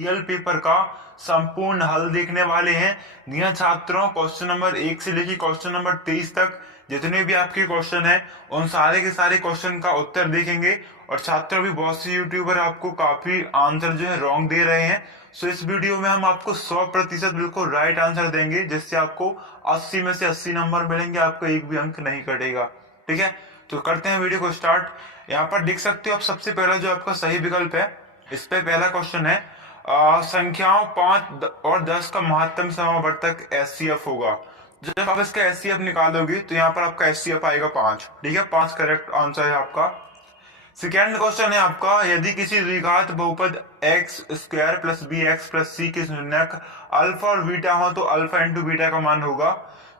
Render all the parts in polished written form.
Real paper का संपूर्ण हल देखने वाले हैं। जिन छात्रों क्वेश्चन नंबर 1 से लेकर क्वेश्चन नंबर 23 तक जितने भी आपके क्वेश्चन हैं उन सारे के सारे क्वेश्चन का उत्तर देखेंगे। और छात्रों भी बहुत से यूट्यूबर आपको काफी आंसर जो है रॉन्ग दे रहे हैं। सो इस वीडियो में हम आपको 100% बिल्कुल राइट आंसर देंगे, जिससे आपको 80 में से 80 नंबर मिलेंगे, आपका एक भी अंक नहीं कटेगा। ठीक है, तो करते हैं वीडियो को स्टार्ट। यहाँ पर देख सकते हो आप, सबसे पहला जो आपका सही विकल्प है, इस पे पहला क्वेश्चन है संख्याओं 5 और 10 का महत्तम समावर्तक एचसीएफ होगा। जब आप इसका एचसीएफ निकालोगे तो यहाँ पर आपका एचसीएफ आएगा 5। ठीक है, 5 करेक्ट आंसर है आपका। सेकेंड क्वेश्चन है आपका, यदि किसी द्विघात बहुपद x square plus b x plus c के शून्यक अल्फा और बीटा हो तो अल्फा इंटू बीटा का मान होगा।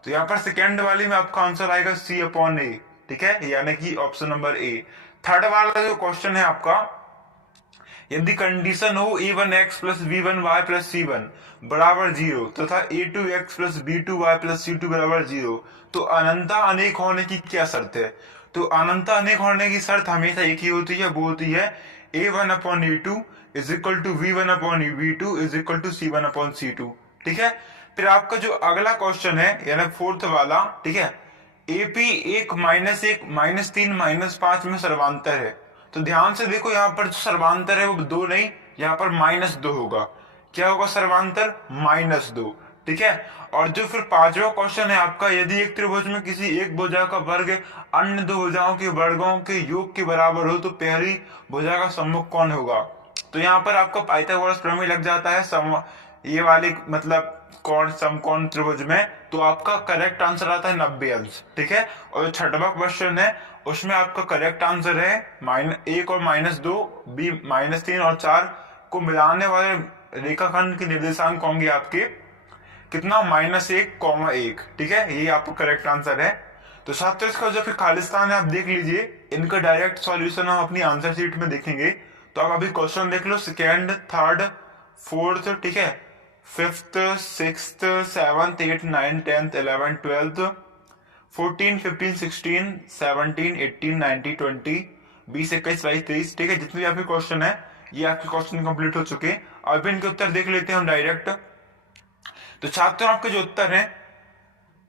तो यहाँ पर सेकेंड वाली में आपका आंसर आएगा सी अपॉन ए। ठीक है, यानी कि ऑप्शन नंबर ए। थर्ड वाला जो क्वेश्चन है आपका, यदि कंडीशन हो a1x plus b1y plus c1 बराबर 0 तथा a2x plus b2y plus c2 बराबर 0 तो अनंता अनेक होने की क्या शर्त है। तो अनंता अनेक होने की शर्त हमेशा एक ही होती है, वो होती है a1 upon a2 is equal to v1 upon v2 is equal to c1 upon c2। ठीक है, फिर आपका जो अगला क्वेश्चन है यानी फोर्थ वाला, ठीक है, AP 1 माइनस 3 माइनस 5 में सर्वांतर है। तो ध्यान से देखो, यहाँ पर जो सर्वांतर है वो 2 नहीं, यहाँ पर -2 होगा। क्या होगा सर्वांतर? -2। ठीक है, और जो फिर पांचवा क्वेश्चन है आपका, यदि एक त्रिभुज में किसी एक भुजा का वर्ग अन्य दो भुजाओं के वर्गों के योग के बराबर हो तो पहली भुजा का सम्मुख कौन होगा। तो यहाँ पर आपको पाइथागोरस प्रमेय लग जाता है ये वाली मतलब कौन समकोण त्रिभुज में, तो आपका करेक्ट आंसर आता है 90 अंश। ठीक है, और जो छठवां क्वेश्चन है उसमें आपका करेक्ट आंसर है -1 और -2 बी -3 और 4 को मिलाने वाले रेखाखंड के निर्देशांक होंगे आपके कितना -1, 1। ठीक है, यही आपका करेक्ट आंसर है। तो छात्रों इसका जो फिर खालिस्तान है आप देख लीजिए, इनका डायरेक्ट सॉल्यूशन हम अपनी आंसर शीट में देखेंगे। तो आप अभी क्वेश्चन देख लो, सेकेंड, थर्ड, फोर्थ, ठीक है, फिफ्थ, सिक्स्थ, सेवंथ, 8, 9, 10, 11, 12, 14, 15, 16, 17, 18, 19, 20, 20, 21, 22, 23। ठीक है, जितने भी आपके क्वेश्चन है ये आपके क्वेश्चन कंप्लीट हो चुके हैं। अब इनके उत्तर देख लेते हैं हम डायरेक्ट। तो छात्रों आपके जो उत्तर हैं,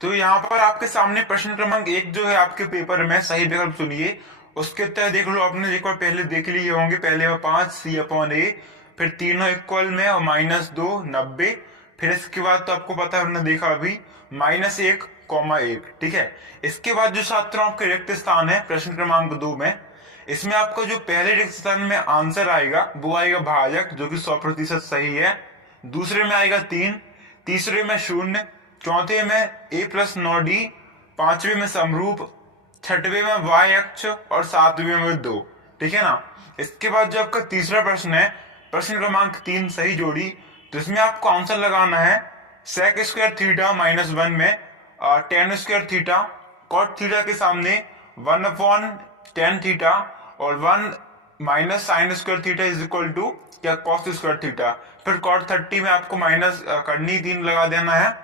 तो यहाँ पर आपके सामने प्रश्न क्रमांक 1 जो है आपके पेपर में, सही विकल्प चुनिए, उसके उत्तर देख लो। आपने एक बार पहले देख लिए होंगे, पहले में 5 सी अपॉन ए, फिर तीनों इक्वल में और -2 90, फिर इसके बाद तो आपको पता है हमने देखा अभी -1, 1। ठीक है, इसके बाद जो छात्रों आपके रिक्त स्थान है प्रश्न क्रमांक 2 में, इसमें आपका जो पहले रिक्त स्थान में आंसर आएगा वो आएगा भाजक, जो कि 100% सही है। दूसरे में आएगा 3, तीसरे में 0, चौथे में a+9d, पांचवे में समरूप, छठवें में y अक्ष और सातवें में 2। ठीक है ना। इसके बाद जो आपका तीसरा प्रश्न है प्रश्न क्रमांक 3 सही जोड़ी, तो इसमें आपको आंसर लगाना है sec स्क्वायर थीटा -1 में tan square theta, cot theta के सामने 1/tan थीटा और 1 minus sine square theta is equal to क्या cos स्क्वायर थीटा। फिर cot 30 में आपको माइनस करनी 3 लगा देना है,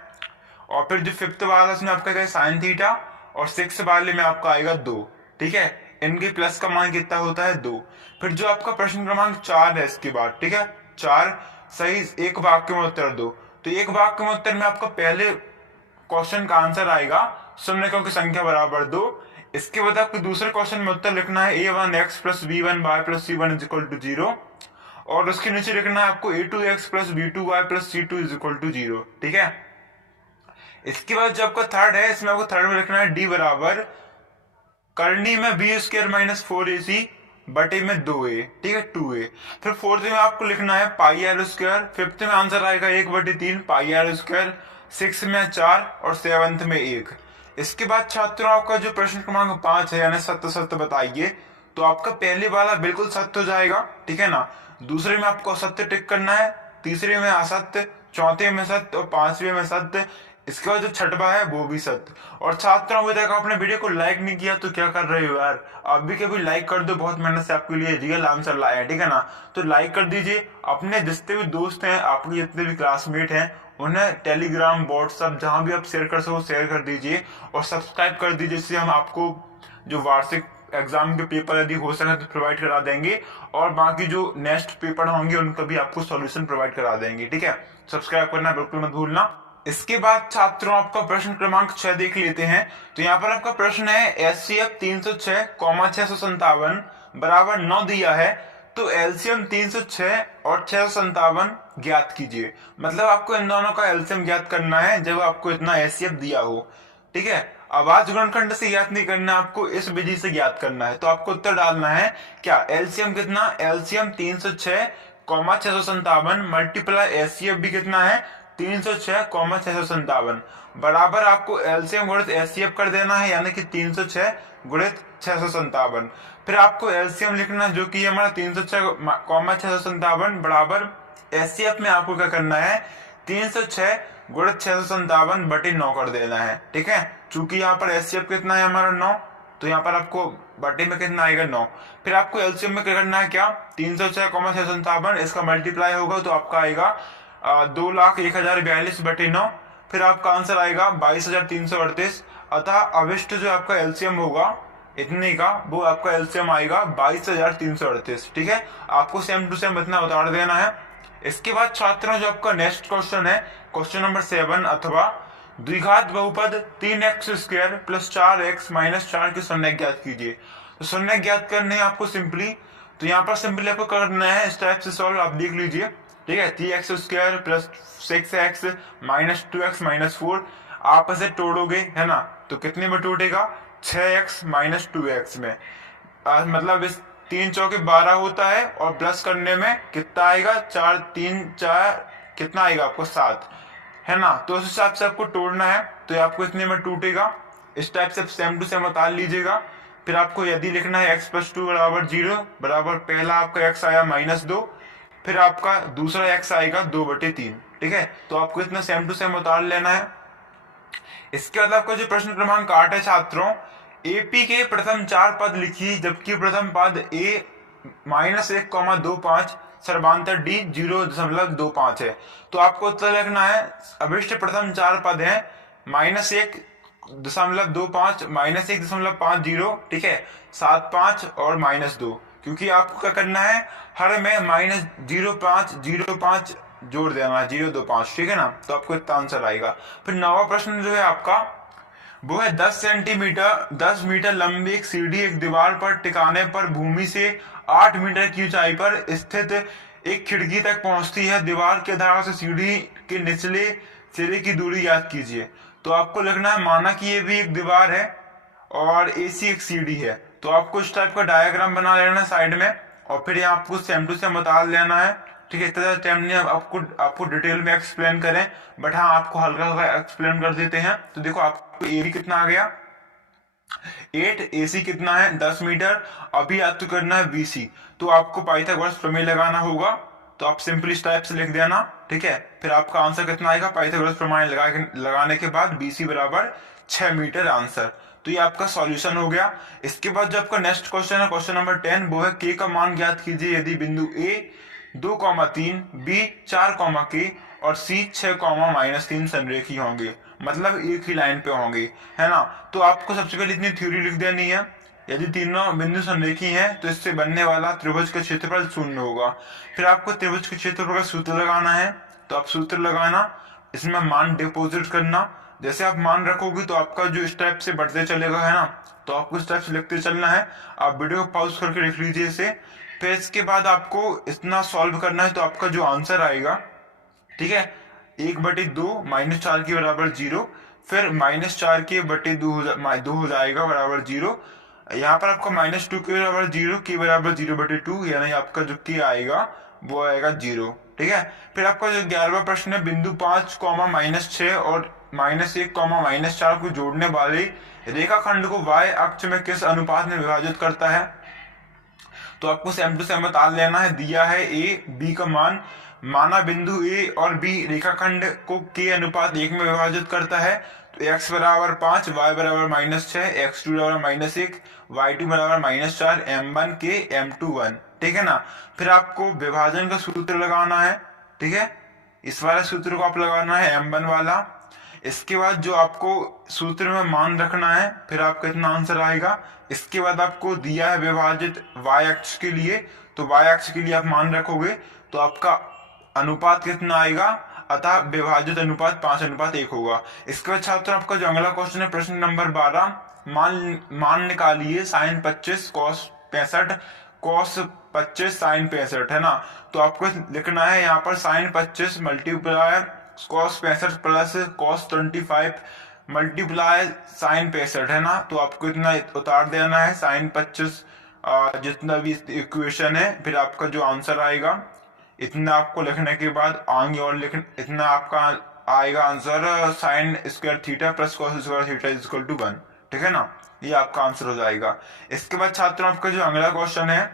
और फिर जो फिफ्थ वाला इसमें आपका क्या साइन थीटा, और सिक्स वाले में आपका आएगा 2। ठीक है, इनके प्लस का मान कितना होता है 2। फिर जो आपका प्रश्न क्रमांक 4 है इसके बाद, ठीक है, 4 सही एक वाक्य में उत्तर दो। तो एक वाक्य में उत्तर में आपका पहले क्वेश्चन का आंसर आएगा शून्यकों की संख्या बराबर 2। इसके बाद आपको दूसरे क्वेश्चन में उत्तर लिखना है a1x plus b1y plus c1 is equal to 0, और उसके नीचे लिखना है आपको a2x plus b2y plus c2 is equal to 0। ठीक है, इसके बाद जो आपका थर्ड है, इसमें आपको थर्ड में लिखना है d बराबर करनी में b² - 4ac बटे में 2a। ठीक है, 2a। फिर फोर्थ में आपको लिखना है πr², फिफ्थ में आंसर आएगा 1/3 πr², सिक्स में 4 और सेवंथ में 1। इसके बाद छात्रों आपका जो प्रश्न क्रमांक 5 है यानी सत्य सत्य बताइए, तो आपका पहले वाला बिल्कुल सत्य हो जाएगा। ठीक है ना, दूसरे में आपको असत्य टिक करना है, तीसरे में असत्य, चौथे में सत्य और पांचवे में सत्य। इसके बाद जो छठवा है वो भी सत्य। और छात्रों अभी तक आपने वीडियो को लाइक नहीं किया तो क्या कर रहे हो यार, आप भी कभी लाइक कर दो, बहुत मेहनत से आपके लिए रियल आंसर लाए हैं। ठीक है ना, तो लाइक कर दीजिए। अपने जितने भी दोस्त हैं, आपके जितने भी क्लासमेट हैं, उन्हें टेलीग्राम, व्हाट्सएप, जहां भी आप शेयर कर सको शेयर कर दीजिए, और सब्सक्राइब कर दीजिए, जिससे हम आपको जो वार्षिक एग्जाम के पेपर यदि हो सके तो प्रोवाइड करा देंगे, और बाकी जो नेक्स्ट पेपर होंगे उनका भी आपको सॉल्यूशन प्रोवाइड करा देंगे। ठीक है, सब्सक्राइब करना बिल्कुल मत भूलना। इसके बाद छात्रों आपका प्रश्न क्रमांक 6 देख लेते हैं। तो यहाँ पर आपका प्रश्न है एचसीएफ 306,657 बराबर 9 दिया है, तो एलसीएम 306 और 657 ज्ञात कीजिए। मतलब आपको इन दोनों का एलसीएम ज्ञात करना है जब आपको इतना एचसीएफ दिया हो। ठीक है, आवाज गुणनखंड से ज्ञात नहीं करना, आपको इस विधि से ज्ञात करना है। तो आपको उत्तर डालना है क्या, एलसीएम कितना, एलसीएम 306,657 मल्टीप्लाई एचसीएफ भी कितना है 306,657 बराबर आपको एलसीएम गुणित एचसीएफ कर देना है, यानी कि 306 गुणित 657। फिर आपको एलसीएम लिखना जो कि हमारा 306,657 बराबर एचसीएफ में आपको क्या करना है 306 गुणित 657 बटे 9 कर देना है। ठीक है, चूंकि यहाँ पर एचसीएफ कितना है हमारा 9, तो यहाँ पर आपको बटे में कितना आएगा 9। फिर आपको एलसीएम में क्या करना है क्या 306,657 इसका मल्टीप्लाई होगा तो आपका आएगा 2,01,042 बटे 9। फिर आपका आंसर आएगा 22,338। अतः अभिष्ट जो आपका एलसीएम होगा इतने का, वो आपका एलसीएम आएगा 22,338। ठीक है, आपको सेम टू सेम इतना उतार देना है। इसके बाद छात्रों जो आपका नेक्स्ट क्वेश्चन है क्वेश्चन नंबर 7 अथवा द्विघात बहुपद 3x² प्लस 4x माइनस 4 की शून्य ज्ञात कीजिए। तो शून्य ज्ञात करने हैं आपको सिंपली, तो यहाँ पर सिंपली आपको करना है इस टाइप से सॉल्व, आप देख लीजिए। ठीक है, 3x² plus 6x minus 2x minus 4 आप इसे तोड़ोगे है ना, तो कितने में टूटेगा 6x माइनस 2x में। मतलब इस 3 चौके 12 होता है, और प्लस करने में कितना आएगा 4 3 4 कितना आएगा आपको 7 है ना। तो उस हिसाब से आपको तोड़ना है, तो आपको इतने में टूटेगा। इस टाइप से सेम टू सेम उतार लीजिएगा। फिर आपको यदि लिखना है x प्लस 2 बराबर 0 बराबर पहला आपका x आया -2, फिर आपका दूसरा x आएगा 2/3। ठीक है, तो आपको इतना सेम टू सेम उतार लेना है। इसके बाद आपका जो प्रश्न क्रमांक 8 है छात्रों, एपी के प्रथम 4 पद लिखिए जबकि प्रथम पद a -1,25 सर्वांतर d 0.25 है। तो आपको उत्तर लिखना है अभिष्ट प्रथम 4 पद है -1.25 -1.50। ठीक है, 7.5 और -2, क्योंकि आपको क्या करना है हर में -0.5 जोड़ देना है 0.25। ठीक है ना, तो आपको इतना आंसर आएगा। फिर 9वां प्रश्न जो है आपका वो है 10 मीटर लंबी एक सीढ़ी एक दीवार पर टिकाने पर भूमि से 8 मीटर की ऊंचाई पर स्थित एक खिड़की तक पहुंचती है। दीवार के आधार से सीढ़ी के निचले सिरे की दूरी याद कीजिए। तो आपको लिखना है, माना कि ये भी एक दीवार है और एसी एक सीढ़ी है, तो आपको इस टाइप का डायग्राम बना लेना है साइड में, और फिर यहाँ आपको सेम टू सेम बता लेना है। ठीक है, इतना टाइम नहीं आपको डिटेल में एक्सप्लेन करें, बट हाँ आपको हल्का हल्का एक्सप्लेन कर देते हैं। तो देखो आपको ए भी कितना आ गया 8, एसी कितना है 10 मीटर, अभी याद तो करना है बीसी। तो आपको पाइथागोरस प्रमेय लगाना होगा, तो आप सिंपली इस टाइप से लिख देना। ठीक है, फिर आपका आंसर कितना आएगा पाइथागोरस प्रमेय लगाने के बाद बीसी बराबर 6 मीटर आंसर। तो ये आपका सॉल्यूशन हो गया। इसके बाद जो आपका नेक्स्ट क्वेश्चन है क्वेश्चन नंबर 10, वो है के का मान ज्ञात कीजिए यदि बिंदु ए 2,3 बी 4, के और सी 6,-3 संरेखी होंगे, मतलब एक ही लाइन पे होंगे है ना। तो आपको सबसे पहले इतनी थ्योरी लिख देनी है। यदि तीनों बिंदु संरेखी हैं तो इससे बनने वाला त्रिभुज का क्षेत्रफल 0 होगा। फिर आपको त्रिभुज के क्षेत्रफल का सूत्र लगाना है, तो आप सूत्र लगाना, इसमें मान डिपोजिट करना। जैसे आप मान रखोगे तो आपका जो इस टाइप से बढ़ते चलेगा है ना, तो आपको इस टाइप से लिखते चलना है। आप वीडियो को पॉज करके लिख लीजिए इसे। फिर इसके बाद आपको इतना सॉल्व करना है, तो आपका जो आंसर आएगा, ठीक है, 1/2 -4 के बराबर 0, फिर -4 के बटे 2 हो जाएगा बराबर 0। यहाँ पर आपका -2 के बराबर 0 के बराबर 0/2, यानी आपका जो के आएगा वो आएगा 0। ठीक है, फिर आपका जो 11वां प्रश्न है, बिंदु 5, -6 और -1, -4 को जोड़ने वाले रेखाखंड को y अक्ष में किस अनुपात में विभाजित करता है। तो आपको सेम टू सेम बता लेना है। दिया है a b का मान, माना बिंदु a और b रेखाखंड को k अनुपात 1 में विभाजित करता है। तो x बराबर 5, y बराबर -6, x2 बराबर -1, y2 बराबर -4, m1 के m2 1। ठीक है ना, फिर आपको विभाजन का सूत्र लगाना है। ठीक है, इस वाले सूत्र को आप लगाना है m1 वाला। इसके बाद जो आपको सूत्र में मान रखना है, फिर आपका इतना आंसर आएगा। इसके बाद आपको दिया है विभाजित y अक्ष के लिए, तो y अक्ष के लिए आप मान रखोगे तो आपका अनुपात कितना आएगा, अतः विभाजित अनुपात 5:1 होगा। इसके बाद छात्रों आपका जो अगला क्वेश्चन है प्रश्न नंबर 12, मान निकालिए साइन 25 कॉस 65 कॉस 25 साइन 65 है ना। तो आपको लिखना है यहाँ पर sine 25 multiply cos 65 plus cos 25 multiply sine 65 है ना। तो आपको इतना उतार देना है साइन 25 जितना भी इक्वेशन है, फिर आपका जो आंसर आएगा इतना आपको लिखने के बाद आगे और इतना आपका आएगा answer sine square theta plus cos square theta is equal to 1, ठीक है ना। ये आपका आंसर हो जाएगा। इसके बाद छात्रों आपका जो अगला क्वेश्चन है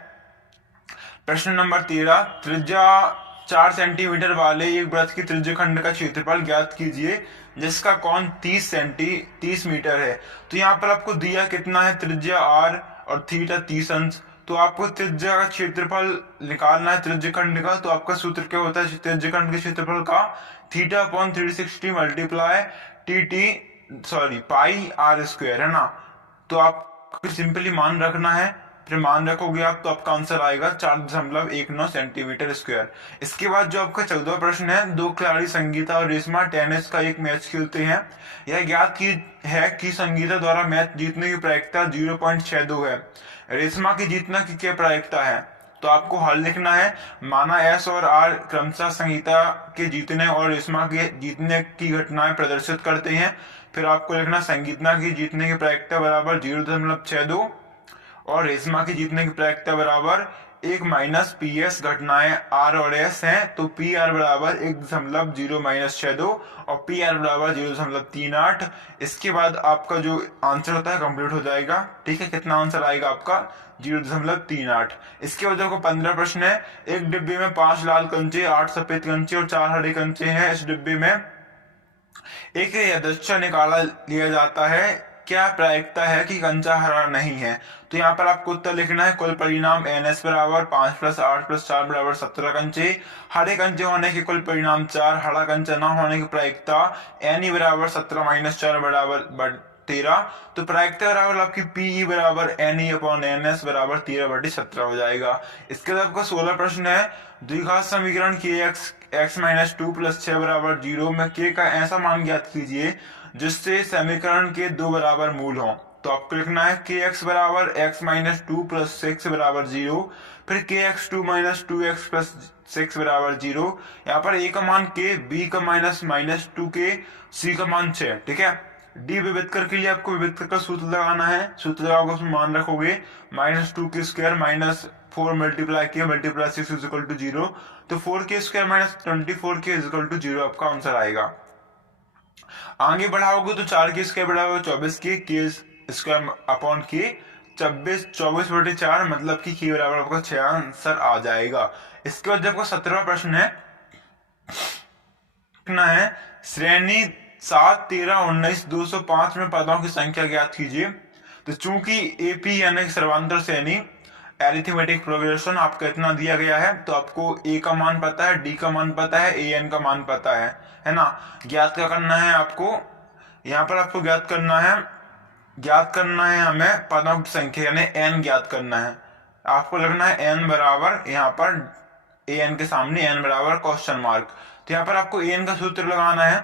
प्रश्न नंबर 13, त्रिज्या 4 सेंटीमीटर वाले एक वृत्त की त्रिज्या खंड का क्षेत्रफल ज्ञात कीजिए जिसका कोण 30 मीटर है। तो यहाँ पर आपको दिया कितना है, त्रिज्या r और थीटा 30 अंश। तो आपको त्रिज्या का क्षेत्रफल निकालना है त्रिज्या खंड का। तो आपका सूत्र क्या होता है त्रिज्या खंड के क्षेत्रफल का, theta upon 360 multiply pi r square है ना। तो आपको सिंपली मान रखना है, फिर मान रखोगे आप तो आपका आंसर आएगा 4.19 सेंटीमीटर स्क्वायर। इसके बाद जो आपका 14वां प्रश्न है, दो खिलाड़ी संगीता और रेशमा टेनिस का एक मैच खेलते हैं। यह ज्ञात की है कि संगीता द्वारा मैच जीतने की प्रायिकता 0.62 है, रेशमा की जीतना की क्या प्रायिकता है। तो आपको हल लिखना है, माना एस और आर क्रमशः संगीता के जीतने और रेशमा के जीतने की घटनाएं प्रदर्शित करते हैं। फिर आपको लिखना संगीता की जीतने की प्रायिकता बराबर 0.62 और रेशमा की जीतने की प्रायिकता बराबर 1 माइनस पी एस घटनाएं आर और एस हैं। तो पी आर बराबर 1.0-62 और पी आर बराबर 0.38। इसके बाद आपका जो आंसर होता है कंप्लीट हो जाएगा, ठीक है। कितना आंसर आएगा आपका 0.38। इसके बाद आपको 15 प्रश्न है, एक डिब्बे में 5 लाल कंचे 8 सफेद कंचे और 4 हरे कंचे हैं। इस डिब्बे में एक यदृच्छा निकाला लिया जाता है, क्या प्रायिकता है कि कंचा हरा नहीं है। तो यहाँ पर आपको उत्तर लिखना है, कुल परिणाम NS बराबर 5 + 8 + 4 बराबर 17 कंचे, हरे कंचे होने के कुल परिणाम 4, हरा कंचा न होने की प्रायिकता NE बराबर 17 - 4 बराबर 13। तो प्रायिकता बराबर आपकी PE बराबर NE/NS बराबर 13/17 हो जाएगा। इसके बाद आपका 16 प्रश्न है, द्विघात समीकरण kx x - 2 + 6 बराबर 0 में k का ऐसा मान ज्ञात कीजिए जिससे समीकरण के दो बराबर मूल हों। तो आपको लिखना है kx बराबर x - 2 + 6 बराबर 0, फिर kx2 - 2x + 6 बराबर 0। यहाँ पर a का मान k, b का -2k, c का मान 6, ठीक है। d विविधकर के लिए आपको विविधकर का सूत्र लगाना है, सूत्र लगाओगे उसमें मान रखोगे -2k² - 4 × k × 6 = 0। तो 4k² - 24k = 0 आपका आंसर आएगा। आगे बढ़ाओगे तो 4k² बराबर 24k, k² k 24/4 मतलब कि k बराबर आपका 6 आंसर आ जाएगा। इसके बाद जब 17वां प्रश्न है, श्रेणी 7, 13, 19, 205 में पदों की संख्या ज्ञात कीजिए। तो चूंकि एपी यानी सर्वांतर श्रेणी एरिथमेटिक प्रोग्रेशन आपका इतना दिया गया है, तो आपको ए का मान पता है, डी का मान पता है, ए एन का मान पता है ना। ज्ञात क्या करना है आपको, यहाँ पर आपको ज्ञात करना है हमें पदों की संख्या यानी एन ज्ञात करना है। आपको लगना है एन बराबर यहाँ पर ए एन के सामने एन बराबर क्वेश्चन मार्क। तो यहाँ पर आपको ए एन का सूत्र लगाना है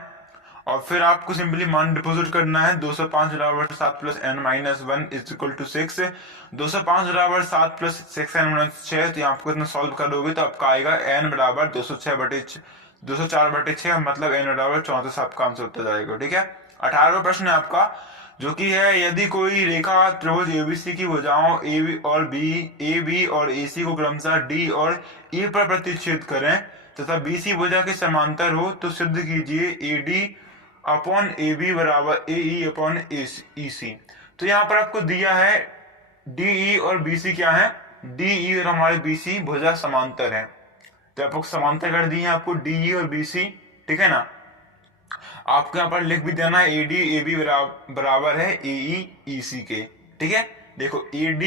और फिर आपको सिंपली मान डिपोजिट करना है। 205 बराबर 7 + n - 1 = 6, 205 बराबर 7 + 6n - 6। तो आपको इतना सॉल्व करोगे तो आपका आएगा n बराबर 204/6 मतलब n बराबर 34 आपका आंसर होता जाएगा, ठीक है। 18वां प्रश्न है आपका, जो कि है, यदि कोई रेखा त्रिभुज एबीसी की भुजाओं ए बी और AC को क्रमशः D और E पर प्रतिच्छेद करें तथा BC भुजा के समांतर हो तो सिद्ध कीजिए AD/AB बराबर AE/EC। तो यहाँ पर आपको दिया है DE और BC क्या है, DE और हमारे BC भुजा समांतर है। तो आपको समांतर कर दी है आपको DE और BC, ठीक है ना। आपको यहाँ पर लिख भी देना है AD/AB बराबर है AE/EC के, ठीक है। देखो AD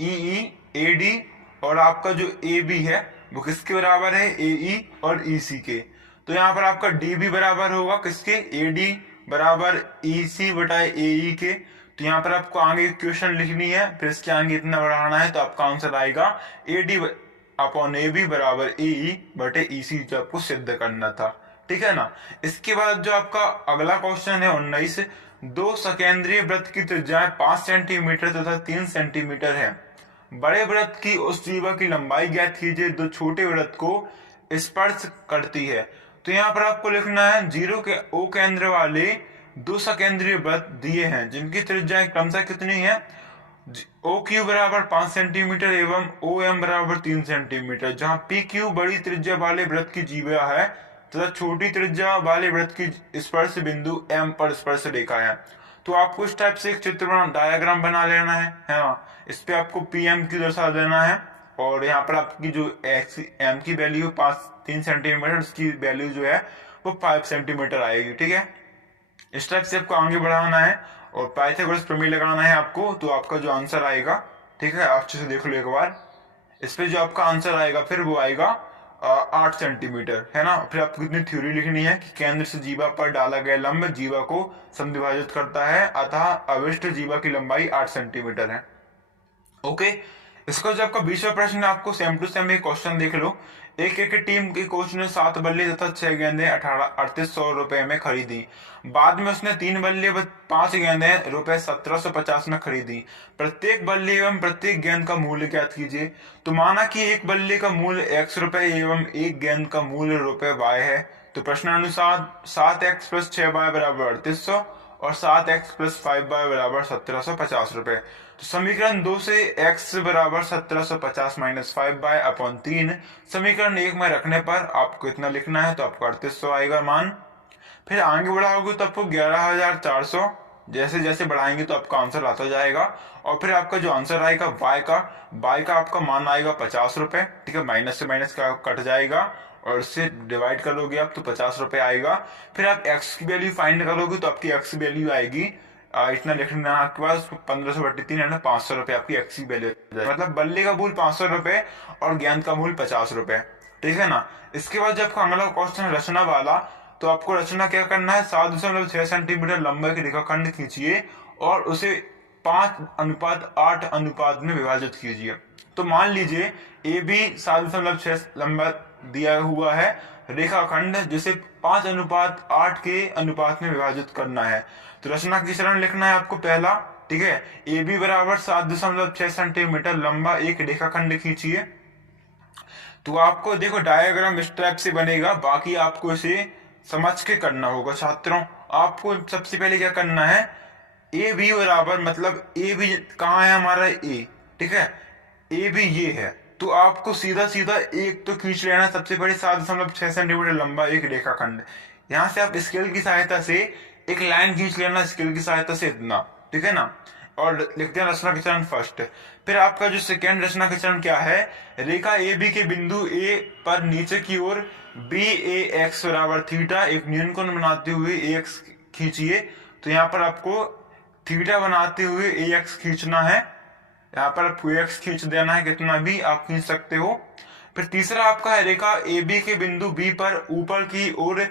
EE AD और आपका जो AB है वो किसके बराबर है AE और EC के। तो यहाँ पर आपका डी भी बराबर होगा किसके, ए डी बराबर ई सी बटा ए ई के। तो यहाँ पर आपको आगे इक्वेशन लिखनी है, फिर इसके आगे इतना बढ़ाना है, तो आपका आंसर आएगा A D upon A B बराबर ए ई बटे ई सी, जो आपको सिद्ध करना था। ठीक है ना। इसके बाद जो आपका अगला क्वेश्चन है 19, दो सकेंद्रीय वृत्त की त्रिज्याएं 5 सेंटीमीटर तथा 3 सेंटीमीटर है। बड़े वृत्त की उस जीवा की लंबाई ज्ञात कीजिए जो छोटे वृत्त को स्पर्श करती है। तो यहाँ पर आपको लिखना है 0 के ओ केंद्र वाले दो सकेंद्रीय वृत्त दिए हैं जिनकी त्रिज्याएं क्रमशः कितनी है, ओ क्यू बराबर 5 सेंटीमीटर एवं ओ एम बराबर 3 सेंटीमीटर, जहां पी क्यू बड़ी त्रिज्या वाले वृत्त की जीवा है तथा छोटी त्रिज्या वाले वृत्त की स्पर्श बिंदु एम पर स्पर्श रेखा है। तो आपको इस टाइप से एक चित्र डायग्राम बना लेना है ना। इस पे आपको पी एम क्यू दर्शा देना है और यहाँ पर आपकी जो एक्स एम की वैल्यू 3 सेंटीमीटर, उसकी वैल्यू जो है वो 5 सेंटीमीटर आएगी। ठीक है, इस टाइप से आपको आगे बढ़ाना है और पाइथागोरस प्रमेय लगाना है आपको। तो आपका जो आंसर आएगा, ठीक है, अच्छे से देख लो एक बार, इस पे जो आपका आंसर आएगा फिर वो आएगा 8 सेंटीमीटर, है ना। फिर आपको कितनी थ्योरी लिखनी है कि केंद्र से जीवा पर डाला गया लंब जीवा को समद्विभाजित करता है, अतः अविष्ट जीवा की लंबाई 8 सेंटीमीटर है। ओके, इसका जो आपका 20वां प्रश्न है, आपको सेम टू सेम एक क्वेश्चन देख लो। एक एक टीम के कोच ने 7 बल्ले तथा 6 गेंदें 3800 रुपए में खरीदी। बाद में उसने 3 बल्ले व 5 गेंदें रुपए 1750 में खरीदी। प्रत्येक बल्ले एवं प्रत्येक गेंद का मूल्य ज्ञात कीजिए। तो माना कि एक बल्ले का मूल्य x रुपए एवं एक गेंद का मूल्य रुपए y है। तो प्रश्नानुसार 7x प्लस 6y बराबर 3800 और 7x प्लस 5y बराबर 1750 रुपए। तो समीकरण 2 से x बराबर 1750 माइनस 5y अपॉन 3 समीकरण 1 में रखने पर आपको इतना लिखना है, तो आपको 3800 आएगा मान। फिर आगे बढ़ाओगे तो आपको 11400, जैसे जैसे बढ़ाएंगे तो आपका आंसर आता जाएगा। और फिर आपका जो आंसर आएगा y का आपका मान आएगा 50 रुपए। ठीक है, माइनस से माइनस का कट जाएगा और इससे डिवाइड करोगे आप तो 50 रुपए आएगा। फिर आप x की वैल्यू फाइंड करोगे तो आपकी x की वैल्यू आएगी इतना लिखना है आपके पास 15/3 है ना, 500 रुपए आपकी x की वैल्यू, मतलब बल्ले का मूल्य 500 रुपए और गेंद का मूल्य 50 रुपए। ठीक है ना। इसके बाद जब अगला क्वेश्चन रचना वाला, तो आपको रचना क्या करना है, 7.6 सेंटीमीटर लंबा एक रेखाखंड खींचिए और उसे 5:8 में विभाजित कीजिए। तो मान लीजिए ए बी 7.6 लंबा दिया हुआ है रेखाखंड, जिसे 5:8 के अनुपात में विभाजित करना है। तो रचना की चरण लिखना है आपको पहला। ठीक है, ए बी बराबर 7.6 सेंटीमीटर लंबा एक रेखाखंड खींचिए। तो आपको देखो डायग्राम इस टाइप से बनेगा, बाकी आपको इसे समझ के करना होगा छात्रों। आपको सबसे पहले क्या करना है, ए बी बराबर, मतलब ए बी कहाँ है हमारा ए, ठीक है, ए बी ये है। तो आपको सीधा सीधा एक तो खींच लेना सबसे पहले 7.6 सेंटीमीटर लंबा एक रेखाखंड। यहाँ से आप स्केल की सहायता से एक लाइन खींच लेना, स्केल की सहायता से इतना। ठीक है ना। और लिखते हैं रचना के चरण फर्स्ट। फिर आपका जो सेकेंड रचना के चरण क्या है, रेखा ए बी के बिंदु ए पर नीचे की ओर बी ए एक्स बराबर थीटा एक न्यूनकोण बनाते हुए ए एक्स खींचिए। तो यहाँ पर आपको थीटा बनाते हुए ए एक्स खींचना है, यहाँ पर आपको एक्स खींच देना है, कितना भी आप खींच सकते हो। फिर तीसरा आपका है रेखा ए बी के बिंदु बी पर ऊपर की ओर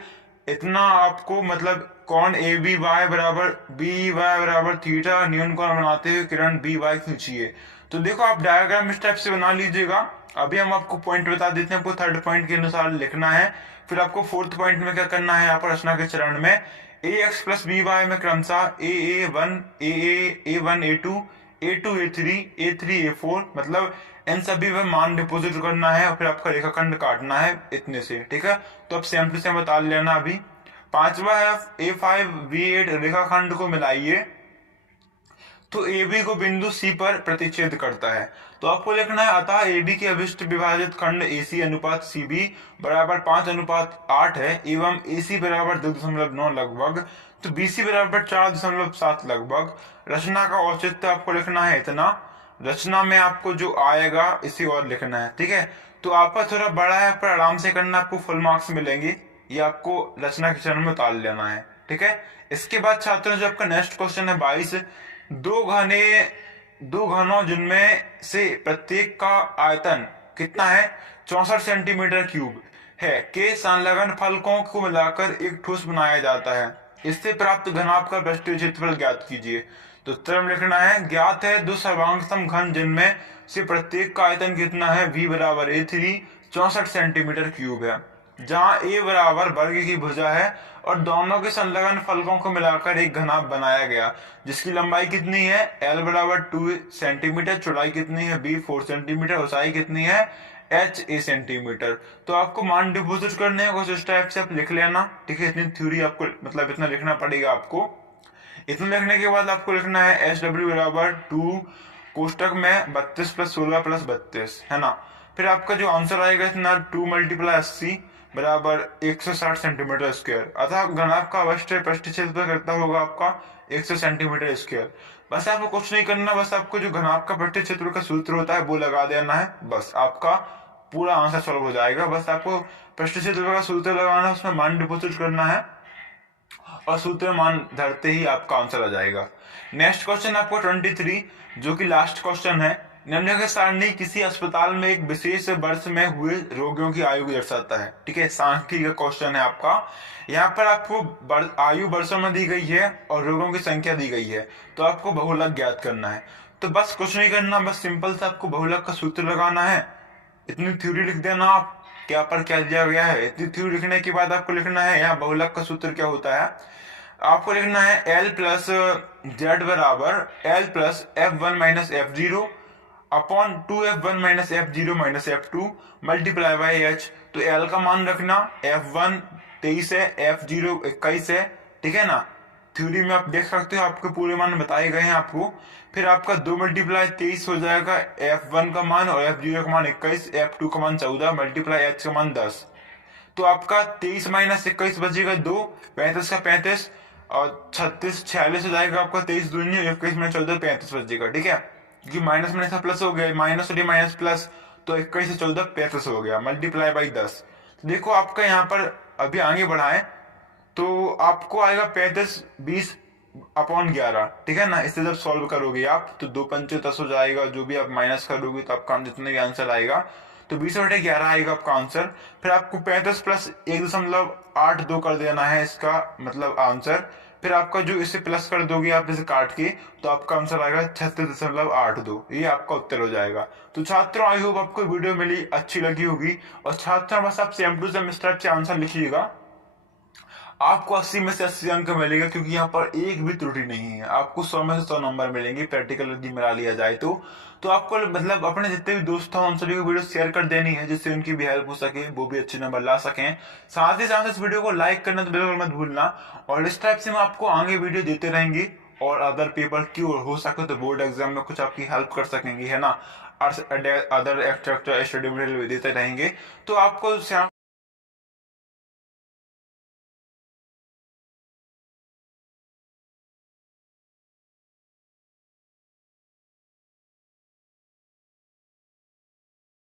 इतना आपको, मतलब कोण ए बी वाई बराबर थीटा न्यूनकोण बनाते हुए किरण बी वाई खींचिए। तो देखो आप डायग्राम इस टाइप से बना लीजिएगा। अभी हम आपको पॉइंट बता देते हैं, आपको थर्ड पॉइंट के अनुसार लिखना है। फिर आपको फोर्थ पॉइंट में क्या करना है, यहाँ पर रचना के चरण में ए एक्स प्लस बी वाई में क्रमशः A1 A2 A2 A3 A4, मतलब इन सभी में मान डिपोजिट करना है और फिर आपका रेखाखंड काटना है इतने से। ठीक है, तो अब सेम टू सेम बता लेना। अभी पांचवा है A5 B8 रेखाखंड को मिलाइए तो AB को बिंदु C पर प्रतिच्छेद करता है। तो आपको लिखना है अतः AB के अभिष्ट विभाजित खंड AC अनुपात CB बराबर 5:8 है एवं AC बराबर 2.9 लगभग, तो BC बराबर 4.7 लगभग। रचना का औचित्य आपको लिखना है इतना। रचना में आपको जो आएगा इसी और लिखना है। ठीक है, तो आपका थोड़ा बड़ा है पर आराम से करना, आपको फुल मार्क्स मिलेंगे। ये आपको रचना के चरण में उतार लेना है। ठीक है, इसके बाद छात्रों जो आपका नेक्स्ट क्वेश्चन है 22, दो घनों जिनमें से प्रत्येक का आयतन कितना है 64 सेंटीमीटर क्यूब है के संलग्न फलकों को मिलाकर एक ठोस बनाया जाता है। इससे प्राप्त घनाभ का पृष्ठीय क्षेत्रफल ज्ञात कीजिए। तो उत्तर में लिखना है, ज्ञात है दो सर्वांगसम घन जिनमें से प्रत्येक का आयतन कितना है, v बराबर a3 64 सेंटीमीटर क्यूब है, जहां a बराबर वर्ग की भुजा है और दोनों के संलग्न फलकों को मिलाकर एक घनाभ बनाया गया जिसकी लंबाई कितनी है, l बराबर 2 सेंटीमीटर, चौड़ाई कितनी है, b 4 सेंटीमीटर, ऊंचाई कितनी है, h a सेंटीमीटर। तो आपको मान डिपोजिट करने हैं, कुछ इस टाइप से आप लिख लेना, ठीक है। इतनी थ्योरी आपको मतलब इतना लिखना पड़ेगा आपको। इतना लिखने के बाद आपको लिखना है एस डब्ल्यू बराबर 2 कोष्टक में 32 प्लस 16 प्लस 32, है ना। फिर आपका जो आंसर आएगा इतना 2 मल्टीप्लाई 80 बराबर 160 सेंटीमीटर स्क्वायर, अतः घनाभ का अवश्य पृष्ठ क्षेत्रफल कितना होगा आपका 100 सेंटीमीटर स्क्वायर। बस आपको कुछ नहीं करना, बस आपको जो घनाभ का पृष्ठ क्षेत्रफल का सूत्र होता है वो लगा देना है, बस आपका पूरा आंसर सॉल्व हो जाएगा। बस आपको पृष्ठ क्षेत्रफल का सूत्र लगाना है, उसमें मान डिपोजिट करना है और सूत्र मान धरते ही आपका आंसर आ जाएगा। नेक्स्ट क्वेश्चन आपको 23 जो कि लास्ट क्वेश्चन है। निम्नलिखित सारणी किसी अस्पताल में एक विशेष वर्ष में हुए रोगियों की आयु को दर्शाता है, ठीक है। सांख्यिकी का क्वेश्चन है आपका। यहाँ पर आपको आयु वर्षों में दी गई है और रोगों की संख्या दी गई है, तो आपको बहुलक ज्ञात करना है। तो बस कुछ नहीं करना, बस सिंपल से आपको बहुलक का सूत्र लगाना है। इतनी थ्योरी लिख देना आप, क्या पर क्या दिया गया है। इतनी थ्योरी लिखने के बाद आपको लिखना है यहाँ बहुलक का सूत्र क्या होता है। आपको लिखना है L प्लस जेड बराबर L plus F1 minus F0 upon 2F1 minus F0 minus F2 multiply by H। तो L का मान रखना, F1 23 है, F0 21 है, ठीक है ना। थ्योरी में आप देख सकते हो आपके पूरे मान बताए गए हैं आपको। फिर आपका 2 मल्टीप्लाई 23 हो जाएगा, F1 का मान और F0 का मान 21, F2 का मान 14 मल्टीप्लाई H का मान 10। तो आपका 23 माइनस 21 बचेगा 2, 35 का 35 और 36 46 हो जाएगा आपका। 23 दूनी 21 में 14 35 बचेगा, ठीक है। क्योंकि माइनस में ऐसा प्लस हो गया, माइनस और माइनस प्लस, तो 21 से 14 35 हो गया मल्टीप्लाई बाई 10। तो देखो आपका यहाँ पर अभी आगे बढ़ाएं तो आपको आएगा 35 20 अपॉन 11, ठीक है ना। इससे जब सॉल्व करोगे आप तो 2 पंचे 10 हो जाएगा, जो भी आप माइनस करोगे तो आपका जितने भी आंसर आएगा तो 20/11 आएगा आपका आंसर। फिर आपको 35 प्लस 1.82 कर देना है इसका मतलब आंसर। फिर आपका जो इसे प्लस कर दोगे आप इसे काट के, तो आपका आंसर आएगा 36.82, ये आपका उत्तर हो जाएगा। तो छात्रों आई होप आपको वीडियो मिली अच्छी लगी होगी। और छात्रों बस आप सेम टू सेम इस टाइप से आंसर लिखिएगा, आपको 80 में से 80 अंक मिलेगा, क्योंकि यहाँ पर एक भी त्रुटि नहीं है। आपको 100 में से 100 नंबर मिलेंगे प्रैक्टिकल यदि मिला लिया जाए तो आपको मतलब अपने जितने भी दोस्त हों उन सभी को वीडियो शेयर कर देनी है, जिससे उनकी भी हेल्प हो सके, वो भी अच्छे नंबर ला सकें। साथ ही साथ इस वीडियो को लाइक करना तो बिल्कुल मत भूलना। और इस टाइप से हम आपको आगे वीडियो देते रहेंगे और अदर पेपर की हो सके तो बोर्ड एग्जाम में कुछ आपकी हेल्प कर सकेंगे, है ना। अदर एक्स्ट्रा स्टडी मटेरियल देते रहेंगे। तो आपको